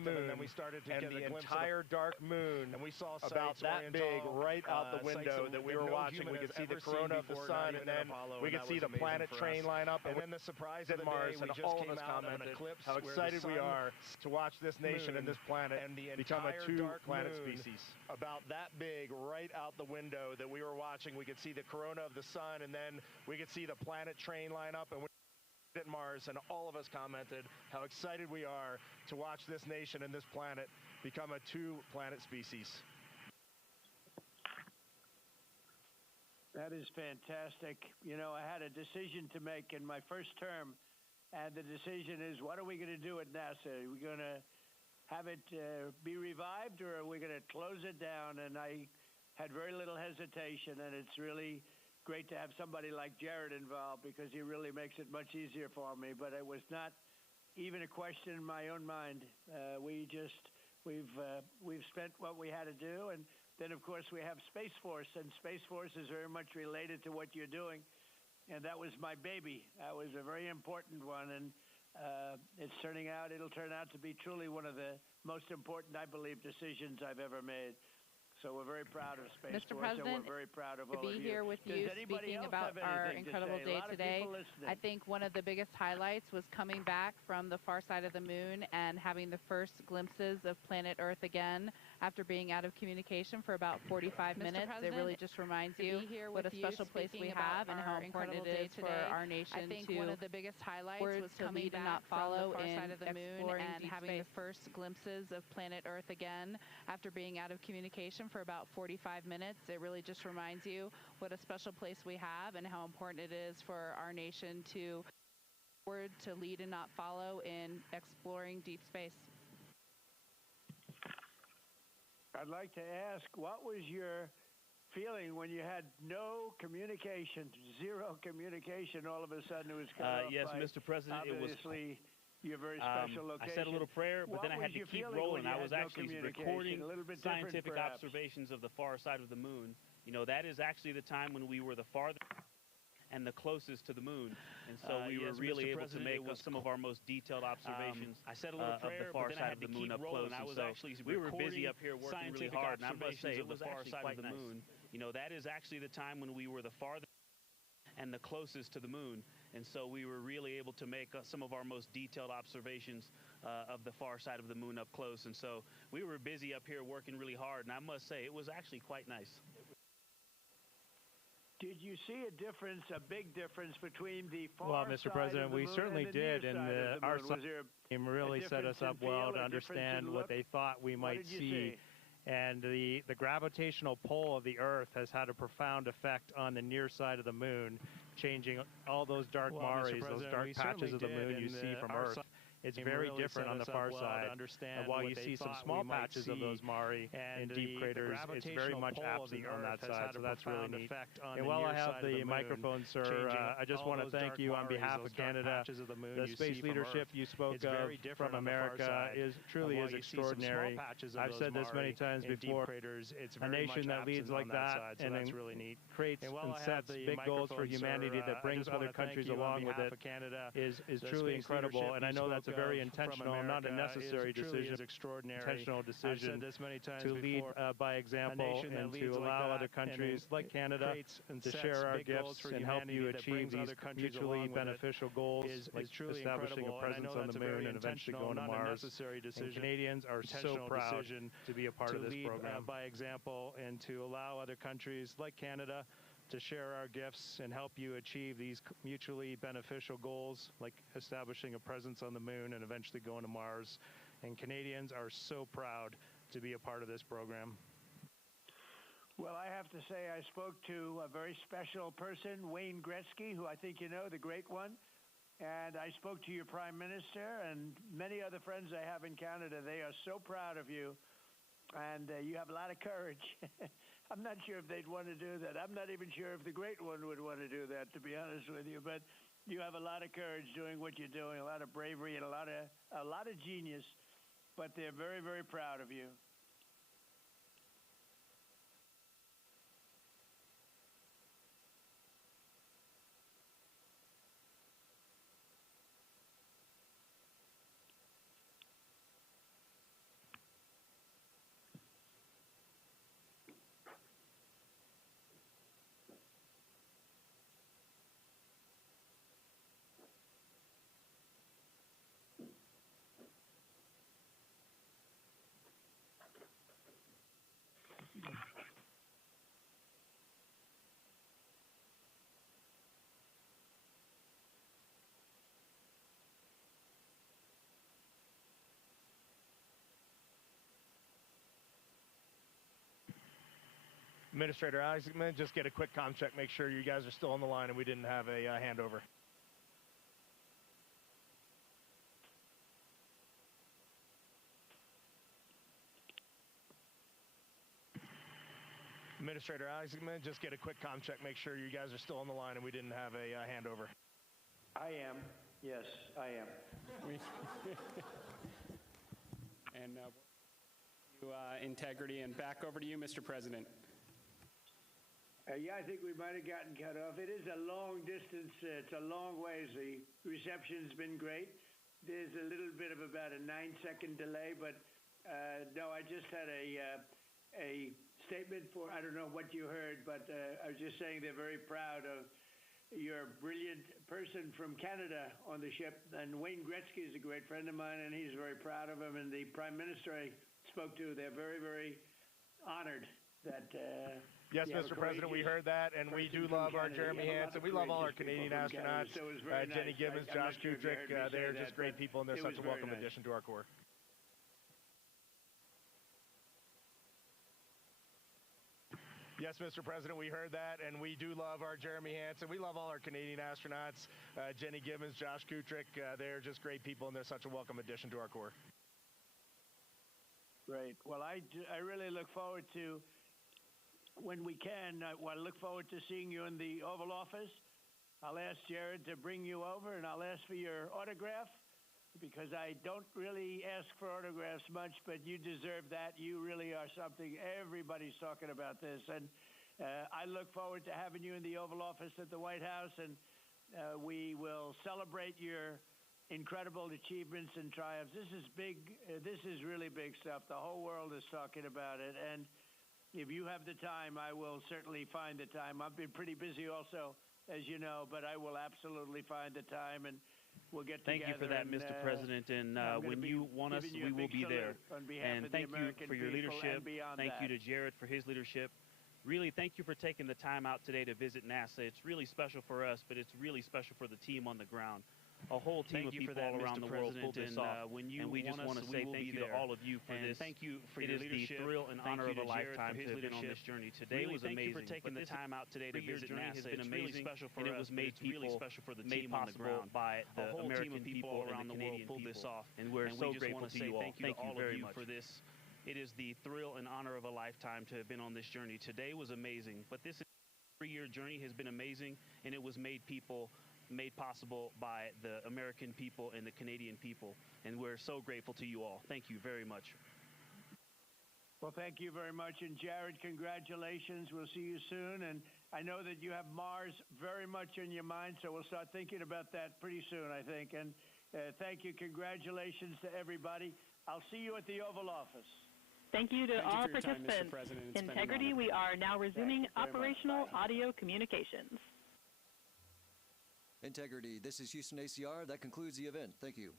moon, and then we started to get the entire dark moon, and we saw about that big right out the window that we were watching. We could see the corona of the sun, and then we could see the planet train line up, and then the surprise at Mars, and all of us commented how excited we are to watch this nation and this planet become a two-planet species. About that big right out the window that we were watching, we could see the corona of the sun, and then we could see the planet train line up, and at Mars, and all of us commented how excited we are to watch this nation and this planet become a two-planet species. That is fantastic. You know, I had a decision to make in my first term, and the decision is, what are we going to do at NASA? Are we going to have it be revived, or are we going to close it down? And I had very little hesitation, and it's really great to have somebody like Jared involved, because he really makes it much easier for me. But it was not even a question in my own mind. We've spent what we had to do, and then, of course, we have Space Force, and Space Force is very much related to what you're doing. And that was my baby. That was a very important one, and it'll turn out to be truly one of the most important, I believe, decisions I've ever made. So we're very proud of Space Mr. Force, President, and we're very proud of all of you. To be here with you speaking about our incredible day today. I think one of the biggest highlights was coming back from the far side of the moon and having the first glimpses of planet Earth again after being out of communication for about 45 minutes. It really just reminds you what a special place we have and how important it is for our nation. I think one of the biggest highlights was coming back and not follow in exploring and having the first glimpses of planet Earth again after being out of communication for about 45 minutes. It really just reminds you what a special place we have and how important it is for our nation to lead and not follow in exploring deep space. I'd like to ask, what was your feeling when you had no communication, zero communication, all of a sudden it was cut off? Yes, Mr. President, it was your very special location. I said a little prayer, but then I had to keep rolling. I was actually recording scientific perhaps. observations of the far side of the moon. You know, that is actually the time when we were the farthest and the closest to the moon. And so we were really able to make some of our most detailed observations I said a little prayer, of the far but then I side had of the to moon keep up rolling. close. I was So actually we were busy recording up here working really scientific hard, and I must say, observations it was of the far actually side of quite the nice. moon. You know, that is actually the time when we were the farthest and the closest to the moon. And so we were really able to make some of our most detailed observations of the far side of the moon up close. And so we were busy up here working really hard, and I must say, it was actually quite nice. Did you see a difference, a big difference between the far Well, Mr. President, we certainly did, and our team really set us up well to understand what they thought we might see. And the gravitational pull of the Earth has had a profound effect on the near side of the moon, changing all those dark mares, those dark patches of the moon you see from Earth. It's very different on the far side. And while you see some small patches of those mare in deep craters, it's very much absent on that side, so that's really neat. And while I have the microphone, sir, I just want to thank you on behalf of Canada. The space leadership you spoke of from America truly is extraordinary. I've said this many times before. A nation that leads like that and then creates and sets big goals for humanity that brings other countries along with it is truly incredible. And I know that's a very intentional, not a necessary decision, intentional decision to lead by example and to allow other countries like Canada to share our gifts and help you achieve these mutually beneficial goals, like establishing a presence on the moon and eventually going to Mars. And Canadians are so proud to be a part of this program. By example, and to allow other countries like Canada to share our gifts and help you achieve these mutually beneficial goals, like establishing a presence on the moon and eventually going to Mars. And Canadians are so proud to be a part of this program. Well, I have to say I spoke to a very special person, Wayne Gretzky, who I think you know, the great one. And I spoke to your Prime Minister and many other friends I have in Canada. They are so proud of you. And you have a lot of courage. I'm not sure if they'd want to do that. I'm not even sure if the great one would want to do that, to be honest with you. But you have a lot of courage doing what you're doing, a lot of bravery and a lot of genius. But they're very, very proud of you. Administrator Isaacman, just get a quick comm check, make sure you guys are still on the line and we didn't have a handover. Administrator Isaacman, just get a quick comm check, make sure you guys are still on the line and we didn't have a handover. I am. Yes, I am. And integrity, and back over to you, Mr. President. Yeah, I think we might have gotten cut off. It is a long distance. It's a long ways. The reception's been great. There's a little bit of about a 9-second delay, but no, I just had a statement for, I don't know what you heard, but I was just saying they're very proud of your brilliant person from Canada on the ship. And Wayne Gretzky is a great friend of mine, and he's very proud of him. And the Prime Minister I spoke to, they're very, very honored that... Yes, Mr. President, we heard that, and we do love our Jeremy Hansen. We love all our Canadian astronauts. So Jenny Gibbons, Josh Kutrick, they're just great people, and they're such a welcome addition to our Corps. Yes, Mr. President, we heard that, and we do love our Jeremy Hansen. We love all our Canadian astronauts. Jenny Gibbons, Josh Kutrick, they're just great people, and they're such a welcome addition to our Corps. Great. Well, I really look forward to, when we can, I look forward to seeing you in the Oval Office. I'll ask Jared to bring you over, and I'll ask for your autograph, because I don't really ask for autographs much, but you deserve that. You really are something. Everybody's talking about this. And I look forward to having you in the Oval Office at the White House, and we will celebrate your incredible achievements and triumphs. This is big. This is really big stuff. The whole world is talking about it. And if you have the time, I will certainly find the time. I've been pretty busy also, as you know, but I will absolutely find the time, and we'll get together. Thank you for that, Mr. President. And when you want us, we will be there. And thank you for your leadership. Thank you to Jared for his leadership. Really, thank you for taking the time out today to visit NASA. It's really special for us, but it's really special for the team on the ground. A whole team of people all around the world pulled this off, and we just want to say thank you to all of you for this. Thank you for your leadership. It is the thrill and honor of a lifetime to have been on this journey. Today was amazing. Thank you for taking the time out today to visit NASA. It's been amazing, and it was made possible by the American people around the world pulled this off, and we're so grateful to you all. Thank you very much for this. It is the thrill and honor of a lifetime to have been on this journey. Today was amazing, but this 3-year journey has been amazing, and it was made possible by the American people and the Canadian people, and we're so grateful to you all. Thank you very much. Well, thank you very much, and Jared, congratulations. We'll see you soon, and I know that you have Mars very much in your mind, so we'll start thinking about that pretty soon, I think. And thank you. Congratulations to everybody. I'll see you at the Oval Office. Thank you to all participants. Integrity, we are now resuming operational audio communications. Integrity, this is Houston ACR. That concludes the event. Thank you.